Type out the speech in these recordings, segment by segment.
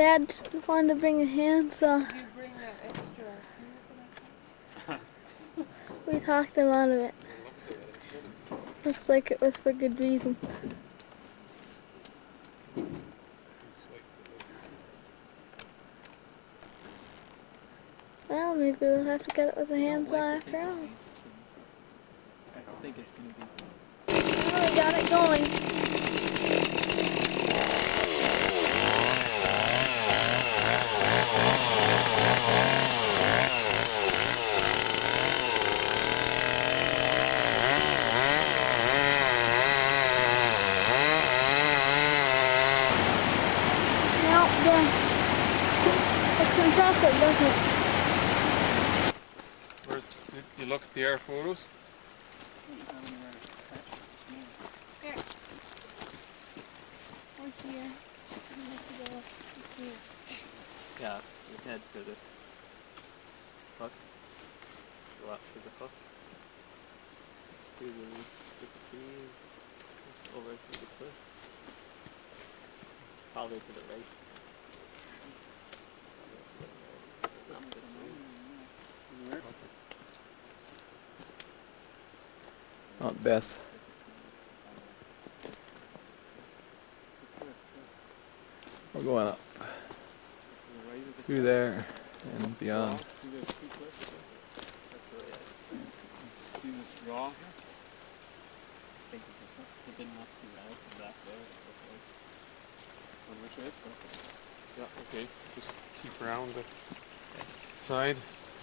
Dad wanted to bring a handsaw. Did you bring that extra? We talked him out of it. Looks like it was for good reason. Well, maybe we'll have to get it with a handsaw after all. I think it's going to be. Oh, we got it going. It's impressive, doesn't it? Where's, you look at the air photos? Here. Or here. Yeah, we head for this hook. Go up to the hook. Through the trees. Over to the cliff. Probably to the right. Up this way. Not Bess. We're going up through there and beyond. See this draw here? I think it's didn't have to ride from back there. On which way? Yeah, okay. Just keep around the side.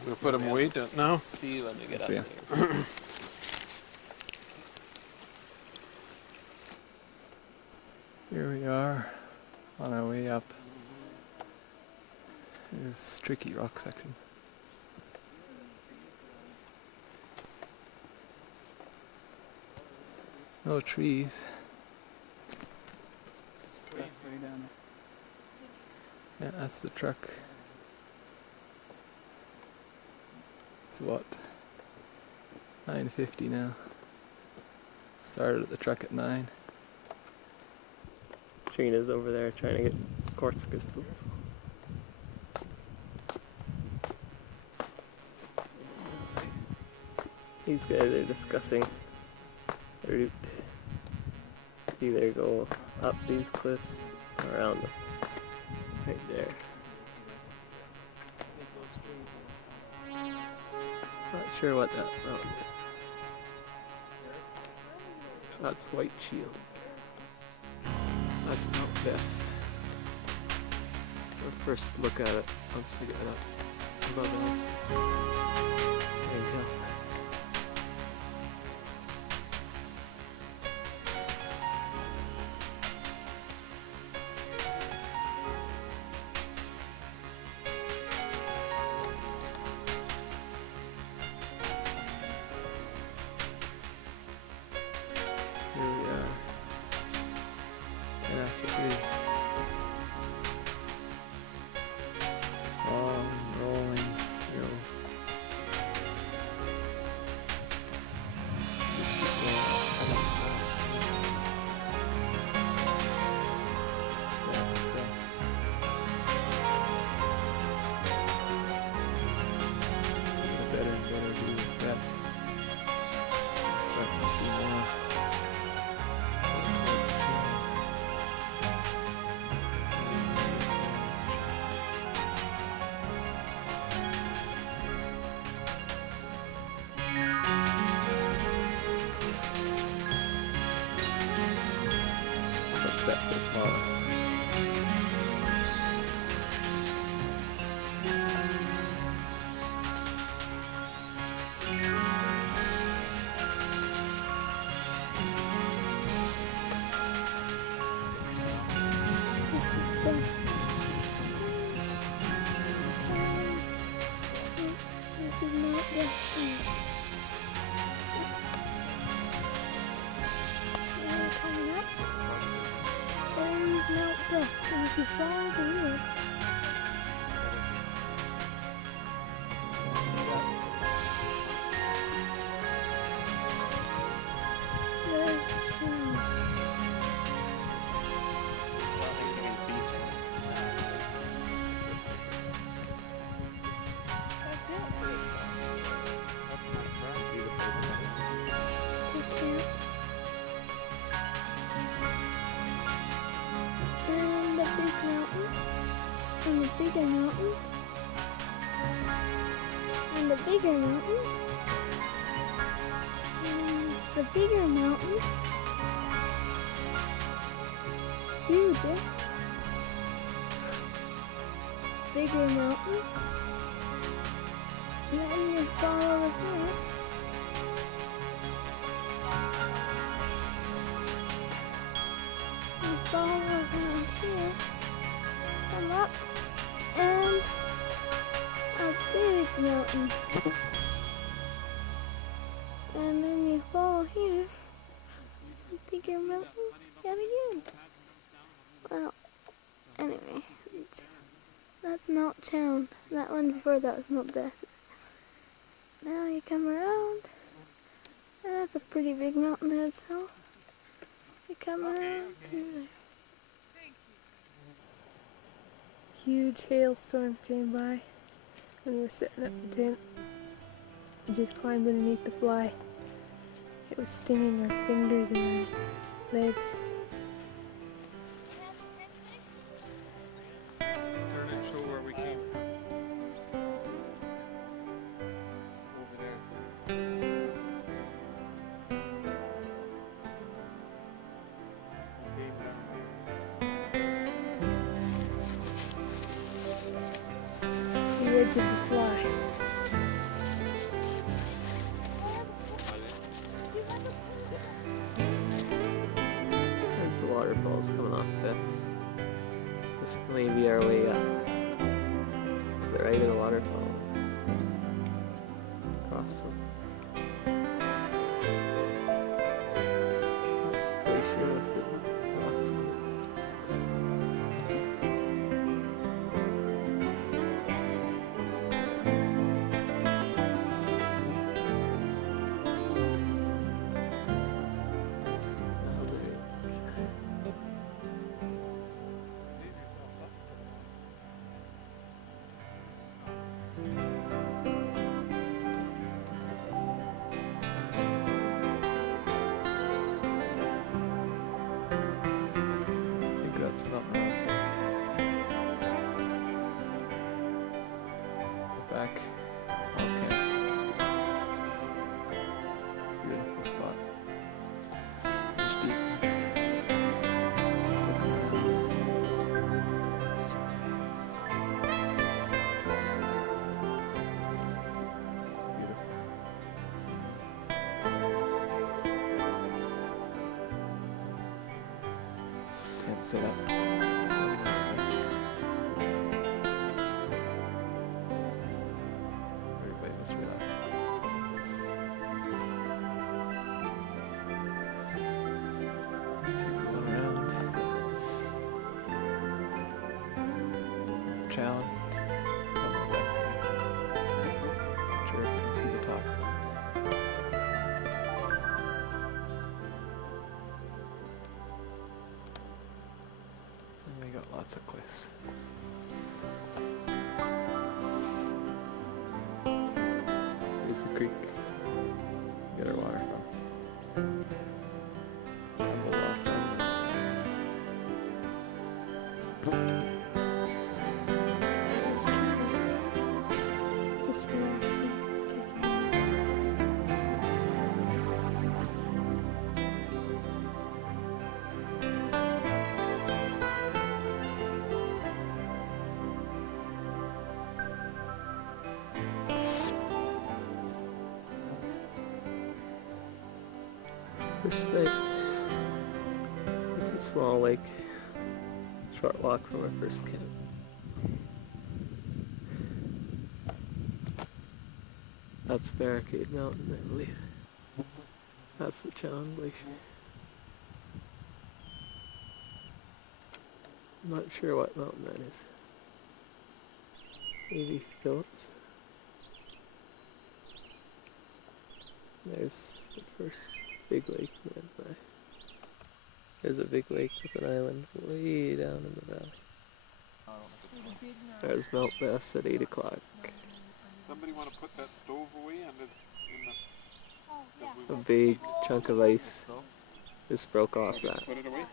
We'll put him weight down now. See when we get See up ya. there. Here we are on our way up. Here's tricky rock section. No trees. Yeah, that's the truck. It's what? 9:50 now. Started at the truck at 9. Trina's over there trying to get quartz crystals. These guys are discussing the route. Either go up these cliffs or around them. Right there. Not sure what that mountain is. That's White Shield. That's Mount Bess. We'll first look at it once we get up above it. There you go. Here we are. And after 3. Long, rolling hills. Just keep going up and up and up. Step, step. Get a better and better view of Bess. Starting to see more. Footsteps are smaller. This is not this thing. Now we're coming up. There's Mount Bess, and if you follow the woods, there's I don't think you can see. bigger mountain. And the bigger mountain. And the bigger mountain. Huger. Bigger mountain. And then you fall over here. You fall around here. Come up. And a big mountain. And then you fall here. A bigger mountain yet again. Well, anyway, that's Mount Town. That one before that was Mount Bess. Now you come around. That's a pretty big mountain in itself. You come around through there. Huge hailstorm came by when we were sitting at the tent. We just climbed underneath the fly. It was stinging our fingers and our legs. Turn and show where we came from. Over there. Came down here. The edge of the fly. There's the waterfalls coming off Bess. This may be our way up. It's to the right of the waterfalls. Across them. Glacier must have rocks in it. I think that's about right. Back. Okay. Beautiful spot. It's deep. It's looking cool. Beautiful. Tent set up. Everybody just relax. Keep moving around. Chow. Somewhere back there. Sure, I can see the top. And we got lots of cliffs. Here's the creek. We get our water from. Tumbles off down Just relaxing, taking it in. First night. It's a small lake. Short walk from our first camp. That's Barricade Mountain, I believe. That's the Chowan Glacier. I'm not sure what mountain that is. Maybe Phillips. There's the first big lake we went by. There's a big lake with an island way down in the valley. There's Mount Bess at 8 o'clock. Somebody want to put that stove away in the A big chunk of ice just broke off that. put it away?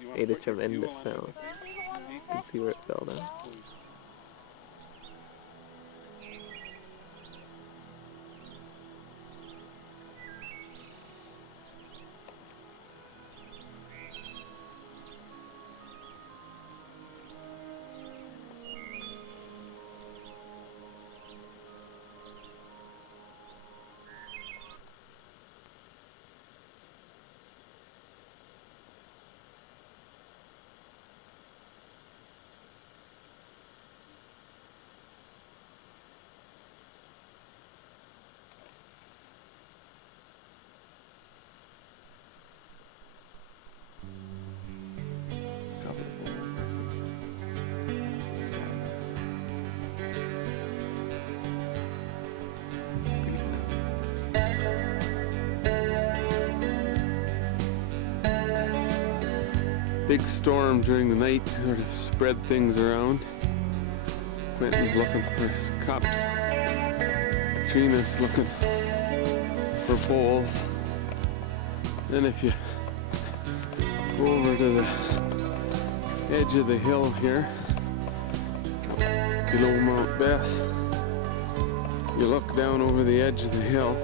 You want Made to a put your tremendous fuel on sound. You can see where it fell down. it? big storm during the night sort of spread things around. Quentin's looking for his cups. Trina's looking for bowls. Then if you go over to the edge of the hill here, below Mount Bess, you look down over the edge of the hill,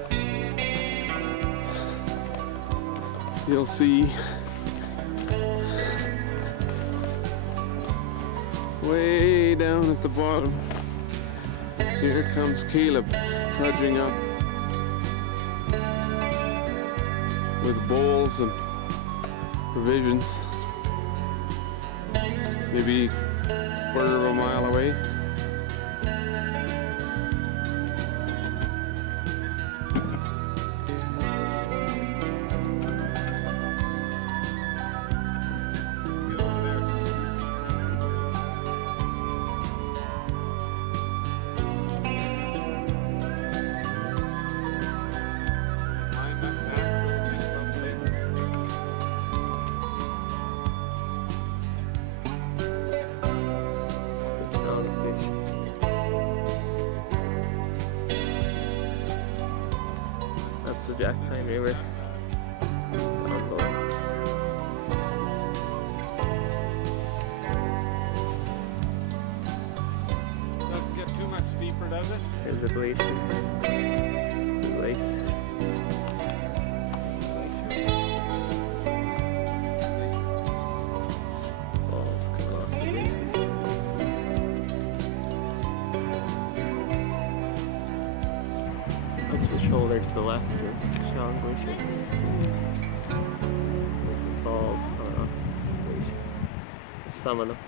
you'll see way down at the bottom, here comes Caleb trudging up with bowls and provisions, maybe a quarter of a mile away. That's the Jack Pine River. Doesn't get too much steeper, does it? There's a glacier. The lakes. Falls coming off the glacier. That's the shoulder to the left of Sean Glacier. There's some falls coming off the glacier. There's some of them.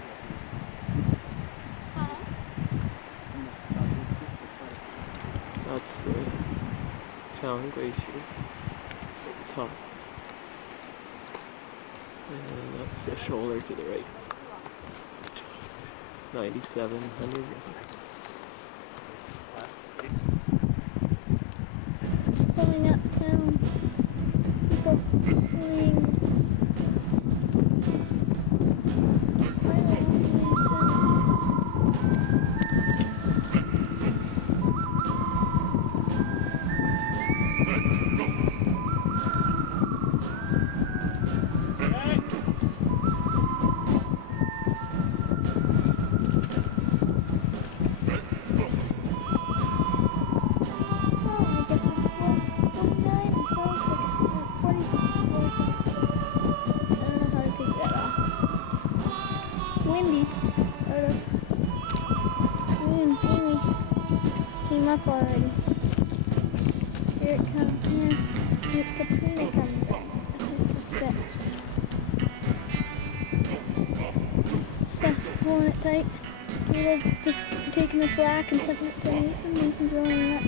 That's the Choco Glacier at the top. And that's the shoulder to the right. 9,700. Going uptown. People fleeing. Windy. Me and Jamie came up already. Here it comes. Here Katrina comes back. I suspect. Seth's pulling it tight. Caleb's just taking the slack and putting it beneath him. Nathan's rolling it up.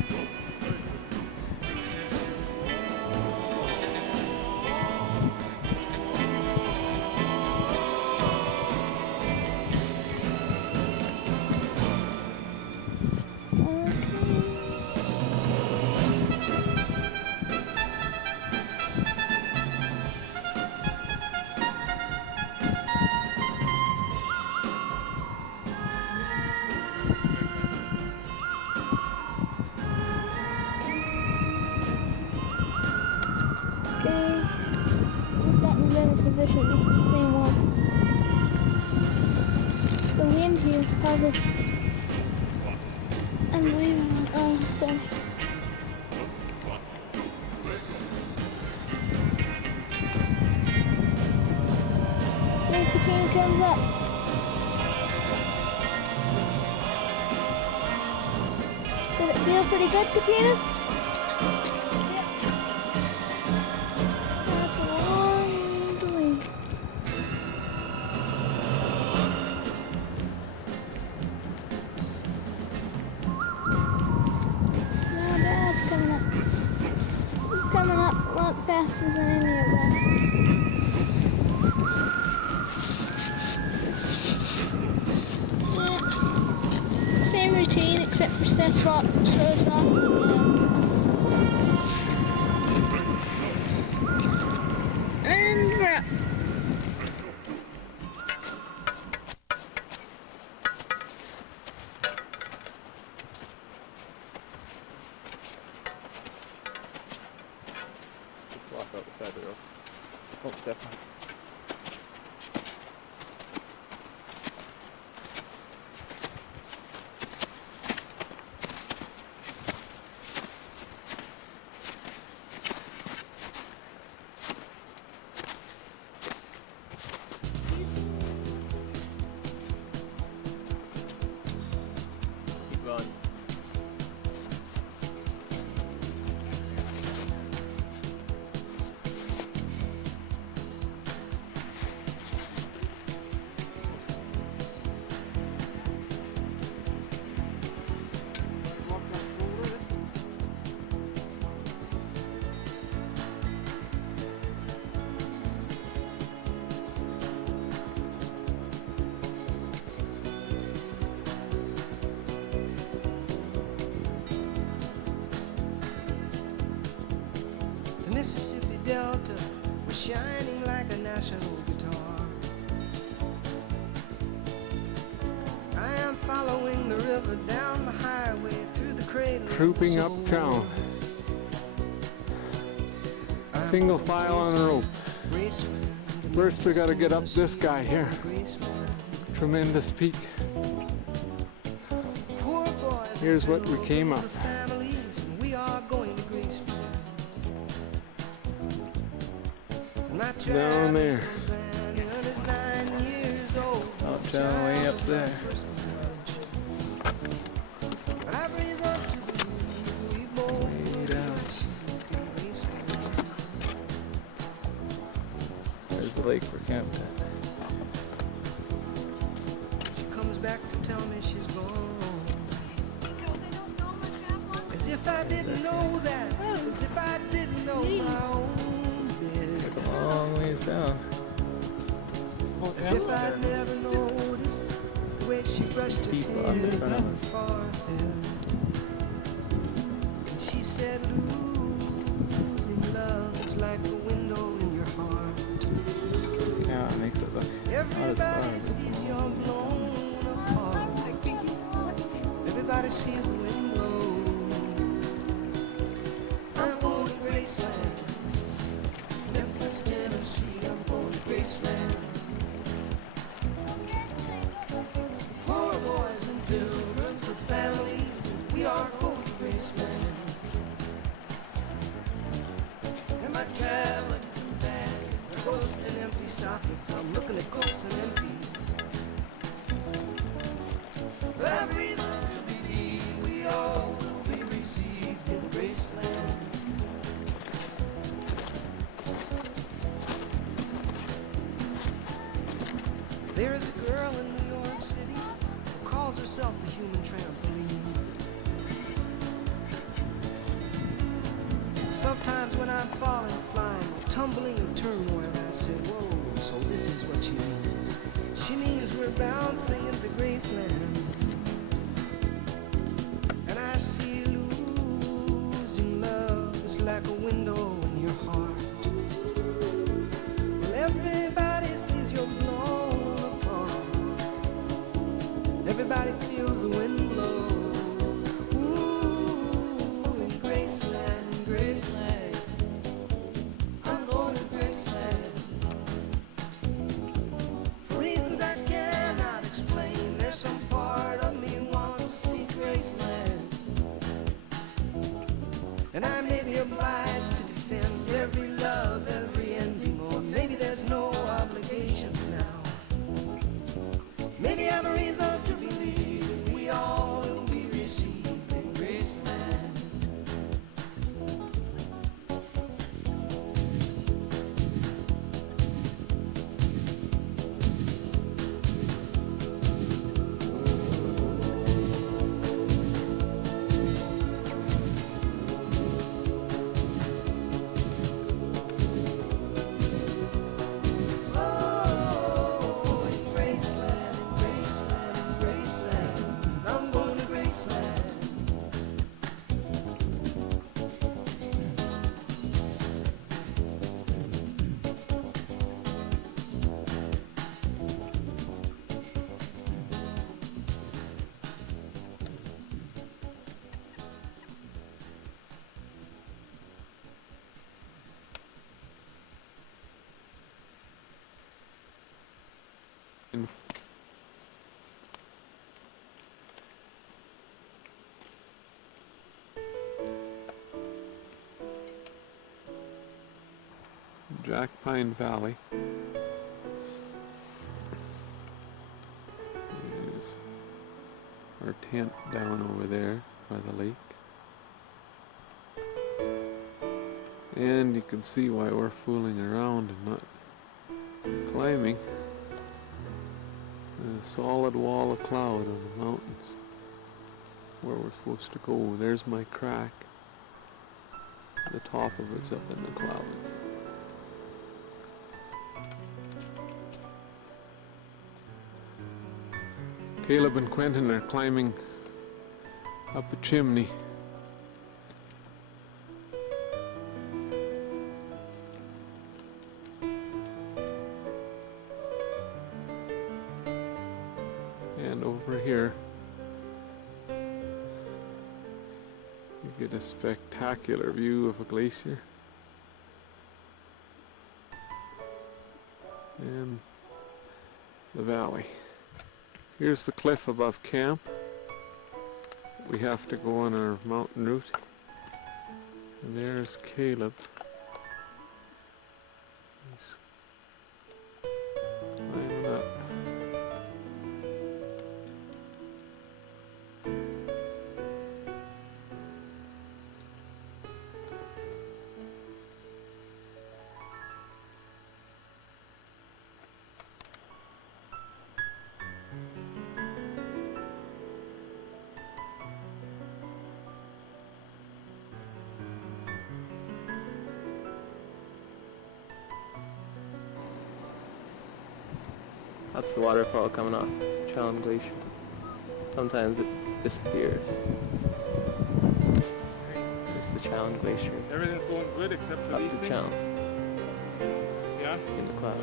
Position, it's the same one. The wind here is probably unbelievable. Oh, sorry. Here Katrina comes up. Did it feel pretty good, Katrina? Coming up a lot faster than any of them. Yeah. Same routine except for Seth throws off and we're up. flashing old guitar. I am following the river down the highway through the cradle. Trooping uptown. Single file on a rope. First we gotta get up this guy here. Tremendous peak. Here's what we came up. Down there. Uptown, way up there. Way down. There's the lake we're camped at. She comes back to tell me she's gone. As if I didn't know that. As if I didn't know my own bed. It's a long ways down. As if I'd never noticed the way she brushed her People hair under from us. her forehead. And she said, losing love is like a window in your heart. Yeah, it makes it look not as Everybody far. sees you're blown apart. Everybody sees the wind blow. I'm going to Graceland, Memphis, Tennessee. I'm going to Graceland. Poor boys and pilgrims with families, and we are going to Graceland. And my traveling companions are ghosts and empty sockets. I'm looking at ghosts and empties. But I've reason to believe we all will be received in Graceland. There is a girl in New York City who calls herself a human trampoline. And sometimes when I'm falling, flying, or tumbling in turmoil, I say, whoa, so this is what she means. She means we're bouncing into Graceland. And I see losing love is like a window in your heart. Well, everybody sees you're blown apart. Everybody feels the wind blow. Ooh, in Graceland, in Graceland. I'm going to Graceland. For reasons I cannot explain, there's some part of me wants to see Graceland. And I may be obliged to defend every love, every ending, or maybe there's no obligations now. Maybe I have a reason to believe we all will be received in Graceland. Oh, in Graceland, in Graceland, in Graceland. I'm going to Graceland. Jack Pine Valley. There's our tent down over there by the lake. And you can see why we're fooling around and not climbing. A solid wall of cloud on the mountains where we're supposed to go. There's my crack. The top of it's up in the clouds. Caleb and Quentin are climbing up a chimney. And over here, you get a spectacular view of a glacier. And the valley. Here's the cliff above camp. We have to go on our mountain route. And there's Caleb. He's climbing up. That's the waterfall coming off Challen Glacier. Sometimes it disappears. It's the Challen Glacier. Everything's going good except for Up these the things? Challen Yeah? in the clouds.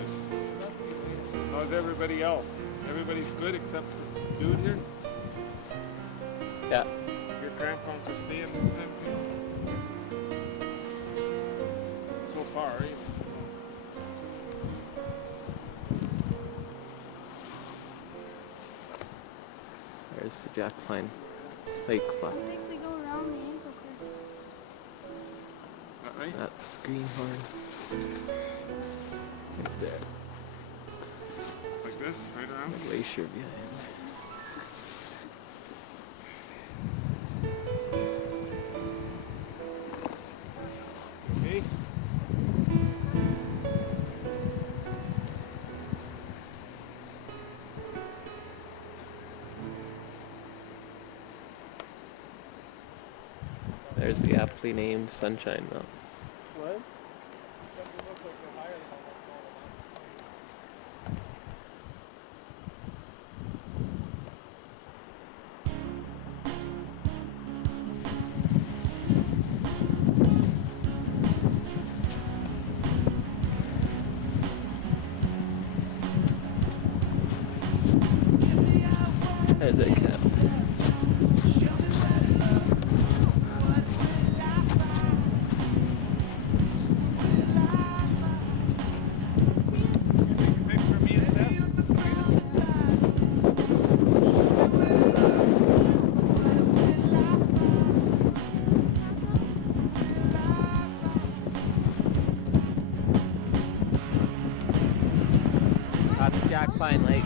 How's everybody else? Everybody's good except for dude here? Yeah. Your crampons are staying this time too? So far, anyway. There's the Jack Pine Lake flat. I think we go around the ankle cliff. That right? That's Greenhorn. Right there. Like this, right around? The glacier behind. Okay. There's the aptly named Sunshine Mountain. What? There's a camp. That's Jack Pine Lake.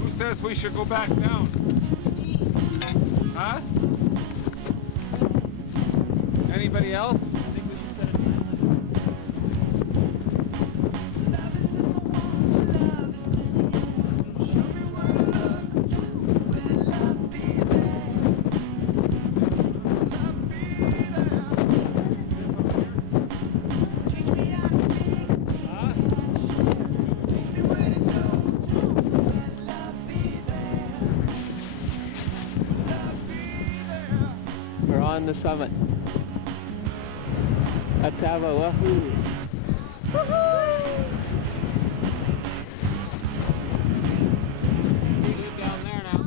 Who says we should go back down? Huh? Anybody else? We're on the summit. Let's have a wahoo. Down there now.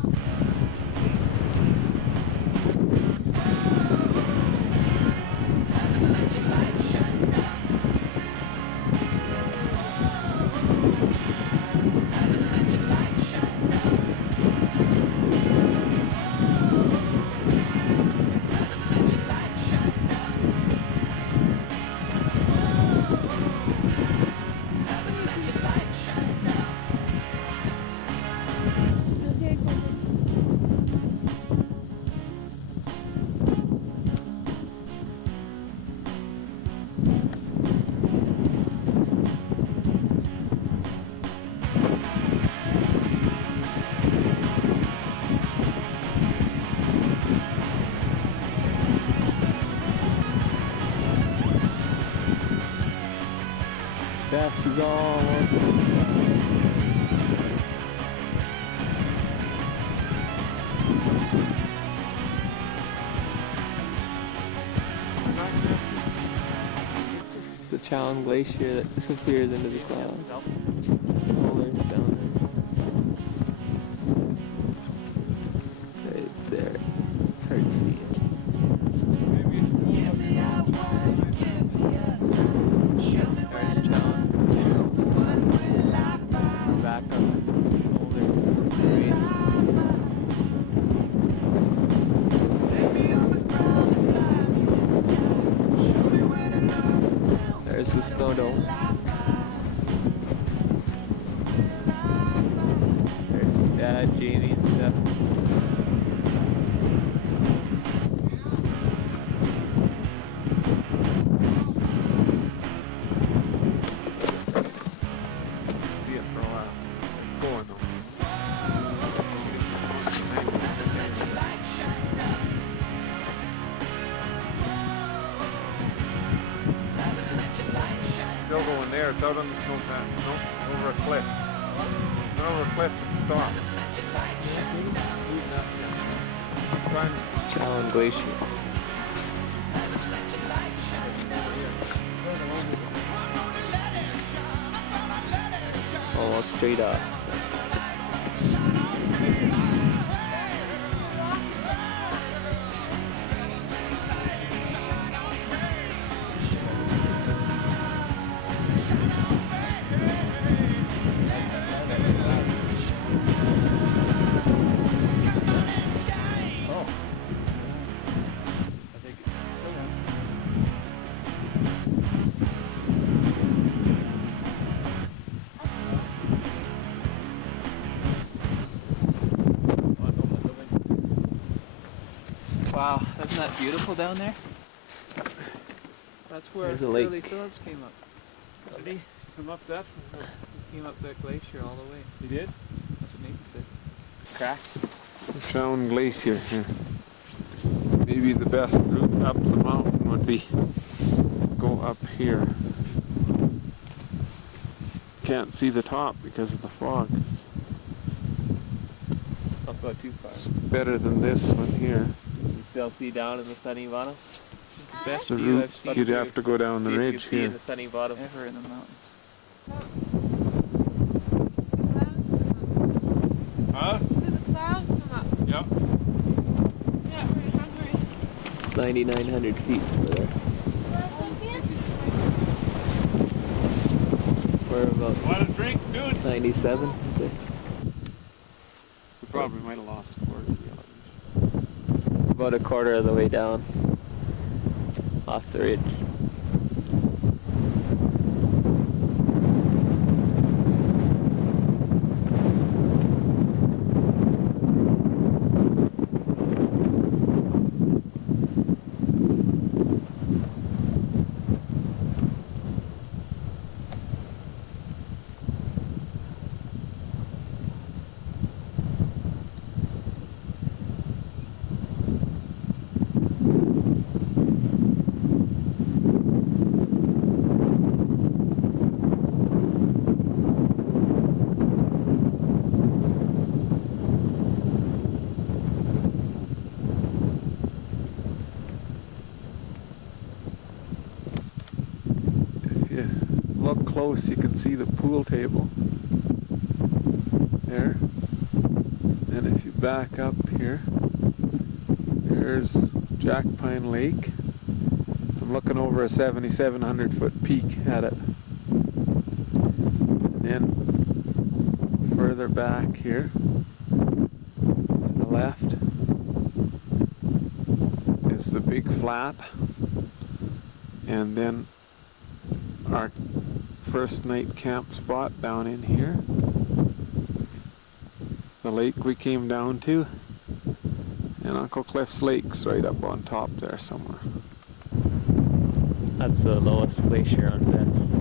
Bess is almost at the front. It's the Choco Glacier that disappears into the clouds. Polar's down there. Right there. It's hard to see. There's Choco. Back on the older There's the snow dome. There's Dad, Jamie, and Steph. See it for a while. It's going though. Still going there. It's out on the snowpack. No, over a cliff. Went over a cliff and stopped. Trying Choco Glacier. Almost straight up. Wow, isn't that beautiful down there? That's where There's a Curly lake. Phillips came up. Did he come up that? He came up that glacier all the way. He did? That's what Nathan said. Cracked. Choco Glacier here. Maybe the best route up the mountain would be go up here. Can't see the top because of the fog. Don't go too far. It's better than this one here. You still see down in the sunny bottom? This is the best The view route, I've seen. you'd have to go down the See if you ridge see here. in the sunny bottom ever in the mountains. Huh? Look at the clouds come up. Yeah. Yeah, we're hungry. It's 9,900 feet over there. We're about Want a drink, dude? 97. I'd say. We probably might have lost a quarter of the elevation. About a quarter of the way down off the ridge. If you look close, you can see the pool table there. And if you back up here, there's Jack Pine Lake. I'm looking over a 7,700 foot peak at it. And then further back here, to the left, is the big flat. And then our first night camp spot down in here. The lake we came down to. And Uncle Cliff's Lake's right up on top there somewhere. That's the lowest glacier on Bess.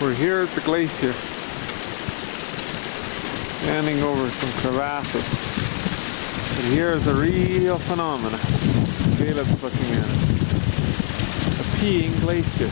We're here at the glacier, standing over some crevasses. And here's a real phenomena. Caleb's looking at it. A peeing glacier.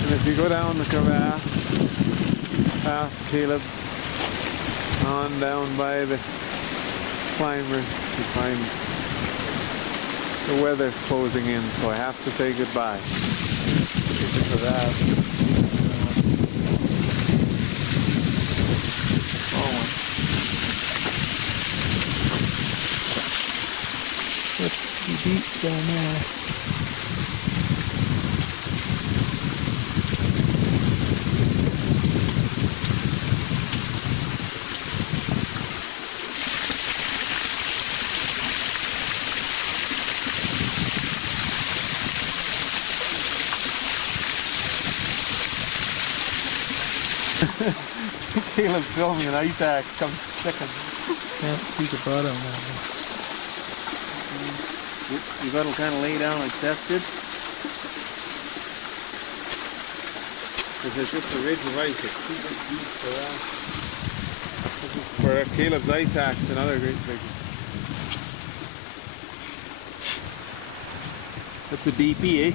And if you go down the crevasse, past Caleb, on down by the climbers, you find the weather's closing in, so I have to say goodbye. It's a crevasse. Small one. That's deep down there. Caleb's filming an ice axe comes second. Can't see the bottom now. You gotta kind of lay down like Seth did. Because there's just a ridge of ice. It's too deep for that. This is for Caleb's ice axe, another great big. That's a DP, eh?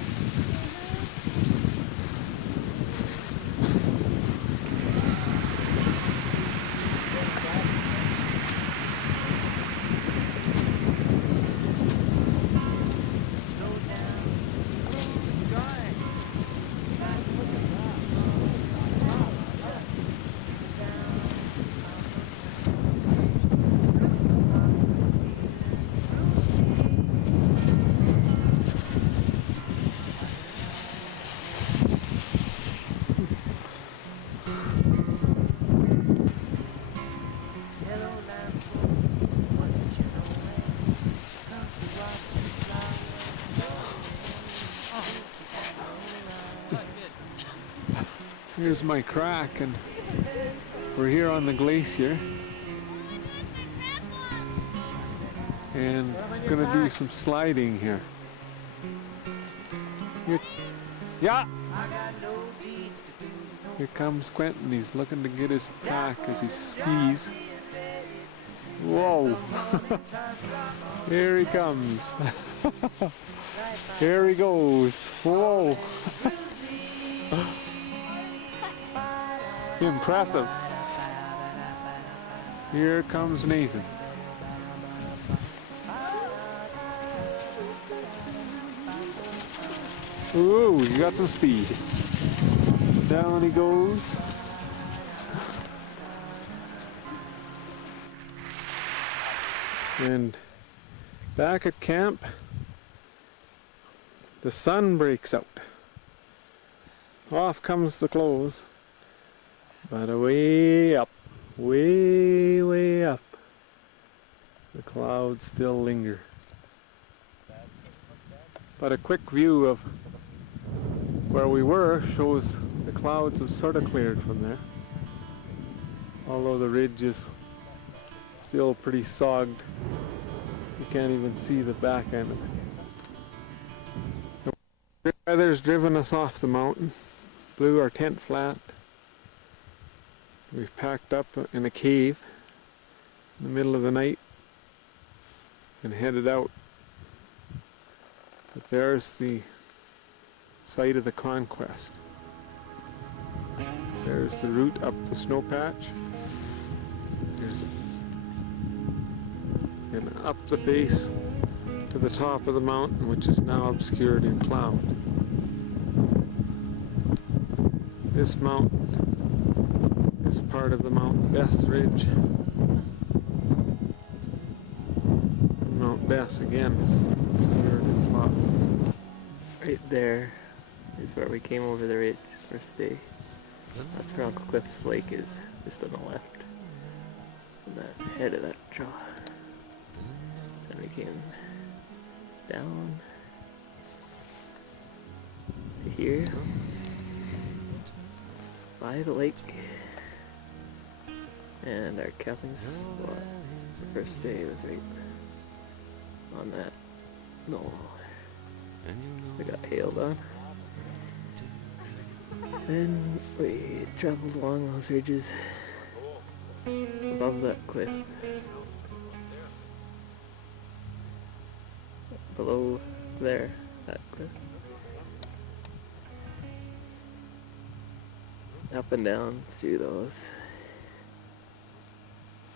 Here's my crack, and we're here on the glacier, and gonna do some sliding here. Yeah! Here comes Quentin. He's looking to get his pack as he skis. Whoa! Here he comes. Here he goes. Whoa! Impressive. Here comes Nathan. Ooh, you got some speed. Down he goes. And back at camp, the sun breaks out. Off comes the clothes. But way up, way up, the clouds still linger. But a quick view of where we were shows the clouds have sort of cleared from there. Although the ridge is still pretty sogged, you can't even see the back end of it. The weather's driven us off the mountain, blew our tent flat. We've packed up in a cave in the middle of the night and headed out. But there's the site of the conquest. There's the route up the snow patch. There's it. And up the face to the top of the mountain, which is now obscured in cloud. This mountain is part of the Mount Bess Ridge. Mount Bess again is obscured in cloud. Right there is where we came over the ridge first day. That's where Uncle Cliff's lake is, just on the left. On that head of that draw. Then we came down to here. by the lake. And our camping spot the first day was right on that knoll. We got hailed on. Then we traveled along those ridges above that cliff. Below there, that cliff. Up and down through those.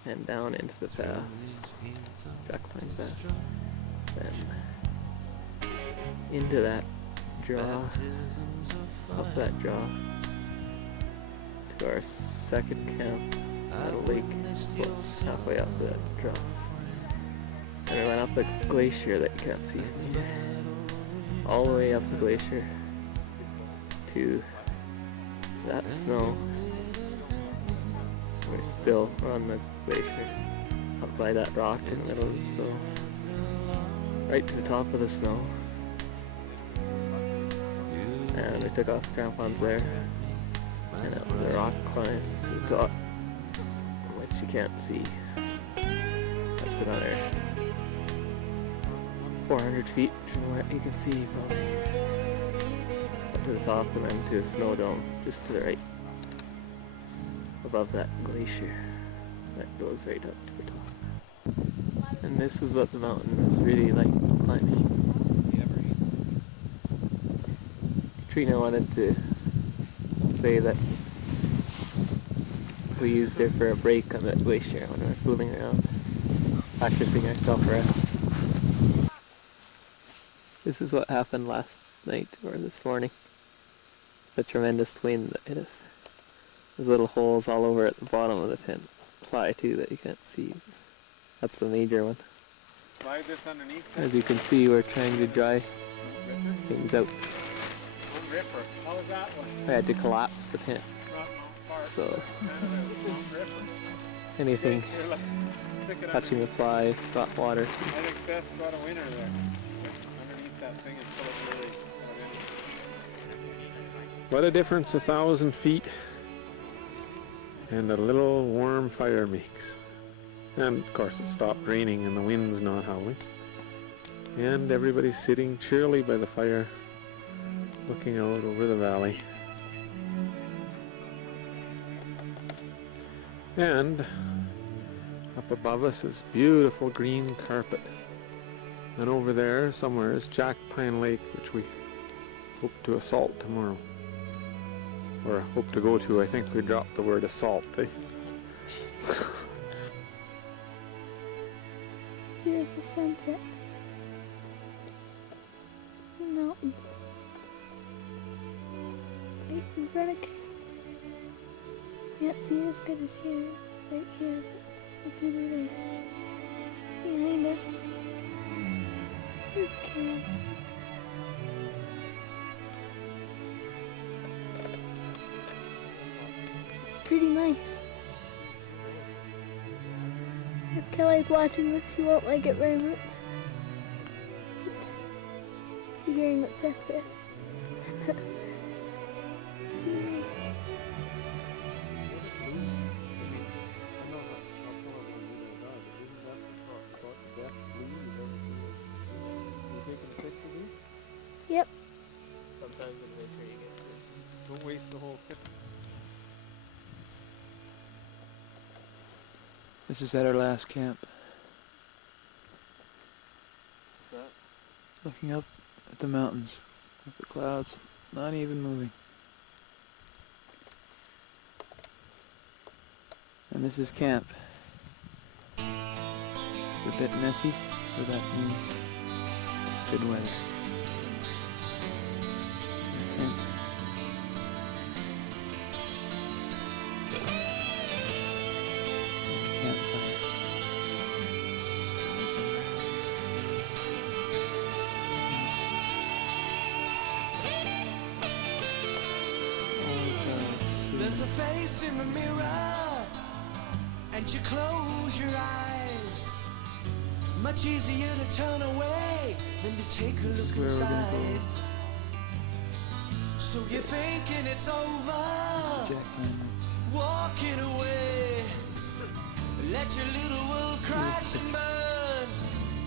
And down into the path. Jack pine path. Then into that draw. Up that draw. To our second camp at a lake. Well, halfway up that draw. And we went up a glacier that you can't see. All the way up the glacier to that snow. We're still on the glacier, up by that rock in the middle of the snow. Right to the top of the snow. And we took off crampons there. And it was a rock climb to the top, which you can't see. That's another 400 feet from what you can see probably. Up to the top and then to the snow dome just to the right. Above that glacier that goes right up to the top. And this is what the mountain is really like climbing. Katrina wanted to say that we used her for a break on that glacier when we were fooling around, practicing our self-rest. This is what happened last night or this morning. The tremendous wind that hit us. There's little holes all over at the bottom of the tent. Fly too that you can't see. That's the major one. Slide this underneath. As you can see, we're trying to dry things out. Ripper. How was that one? I had to collapse the tent. So anything touching the fly, hot water. I think Seth's got a winner there. Underneath that thing and pull it really. What a difference 1,000 feet and a little warm fire makes. And of course it stopped raining and the wind's not howling. And everybody's sitting cheerily by the fire, looking out over the valley. And up above us is beautiful green carpet. And over there somewhere is Jack Pine Lake, which we hope to assault tomorrow. Or hope to go to. I think we dropped the word assault. Beautiful sunset. The mountains. Right in front of you. Can't see as good as here. Right here. It's really nice. Behind us is camp. Pretty nice. If Kelly's watching this, she won't like it very much. You're hearing what Seth says. Pretty nice. Yep. Sometimes in winter you get to. Don't waste the whole thing. This is at our last camp. Looking up at the mountains with the clouds not even moving. And this is camp. It's a bit messy, but that means it's good weather. Tent. Campfire. There's a face in the mirror, and you close your eyes. Much easier to turn away than to take a look Where we're gonna inside. So you're thinking it's over, Jacking. walking away. Let your little world crash and burn.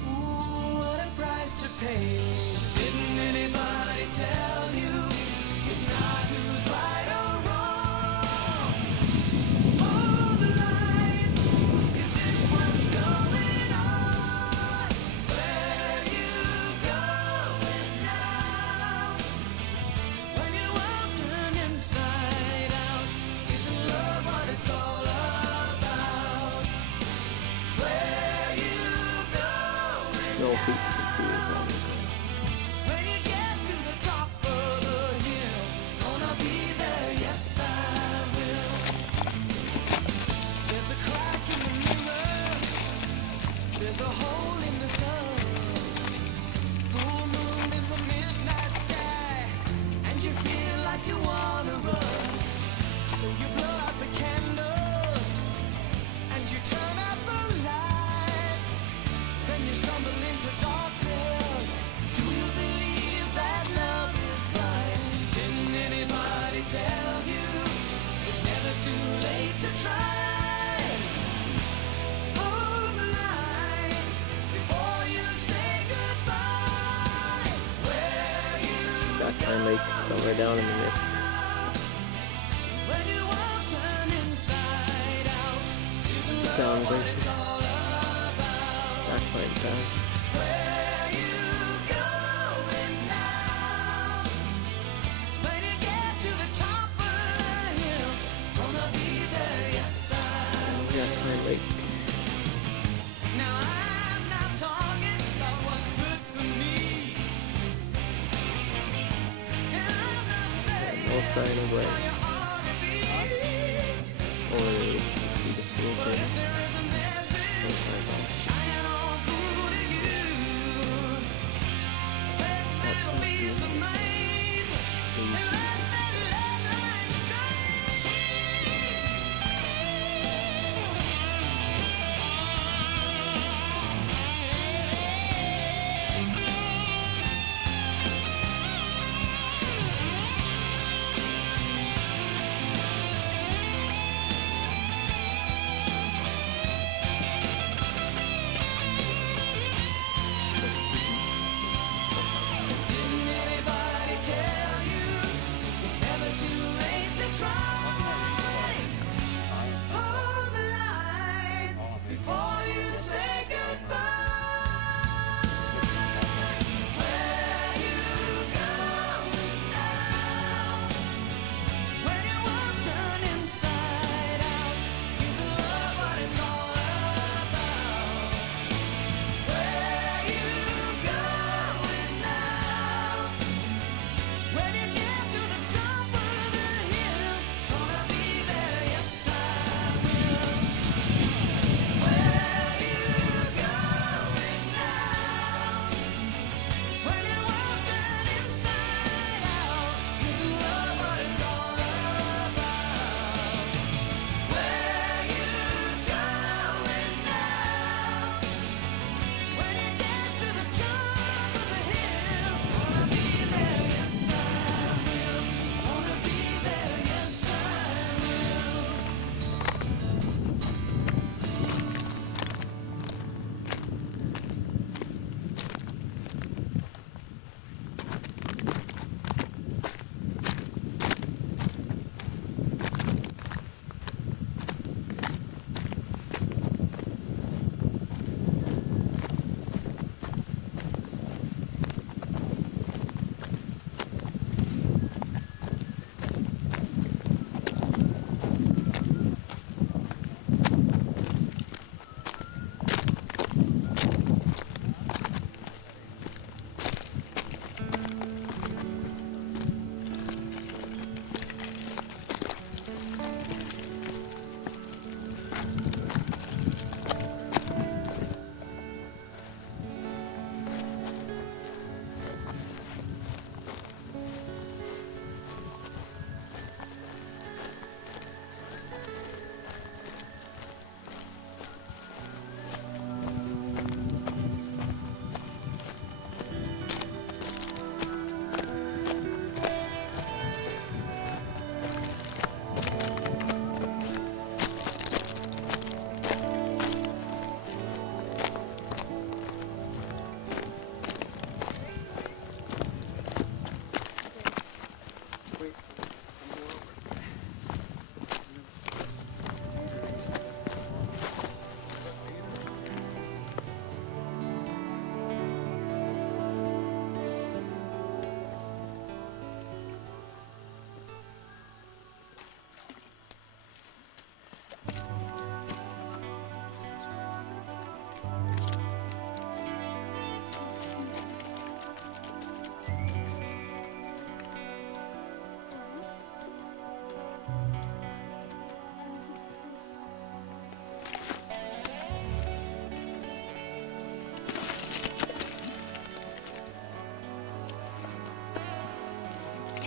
Ooh, what a price to pay. Didn't anybody tell you it's not who's right or wrong? Oh, the line, is this what's going on? Where you going now? When your world's turned inside out, isn't love what it's all about? Where you going No feet to see is on the when you get to the top of the hill? Gonna be there, yes I will. There's a crack in the mirror, there's a hole in the sun, full moon in the midnight sky, and you feel like you wanna run. So you blow out the candle and you turn out the light. Then you stumble into darkness. Do you believe that love is blind? Didn't anybody tell you it's never too late to try? Hold the line before you say goodbye. Where you That time lake somewhere down in the mist. when your world's turned inside out, isn't Down love what Glacier. it's all about? Back line down. Where you going now? When you get to the top of the hill, gonna be there, yes I will. Jack Pine Lake. Now I'm not talking about what's good for me, and I'm not saying No sign of how land. you ought to be. Only see the full But thing. if there is a No message sign of shining all through to you, take little piece of mine and let that love light shine.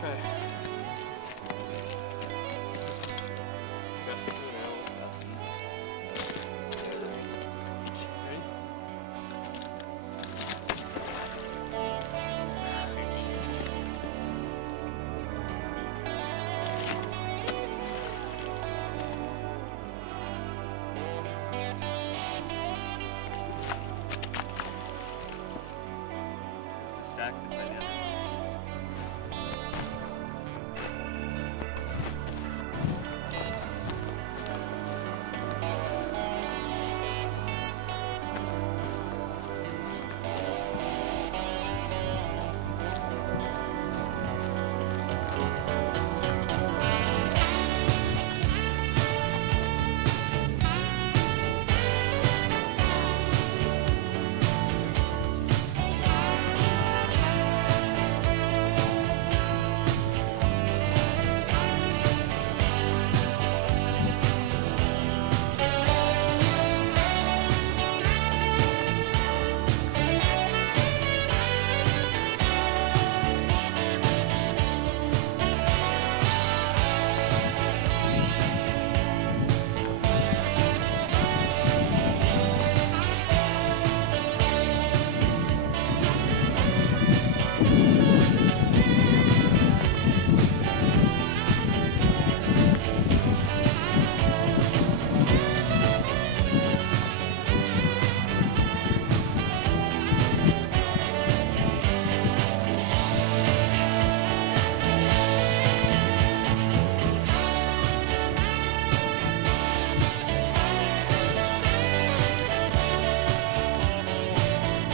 try. Got two rails left. Ready? Just distracted by the other one.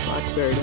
Blackberry,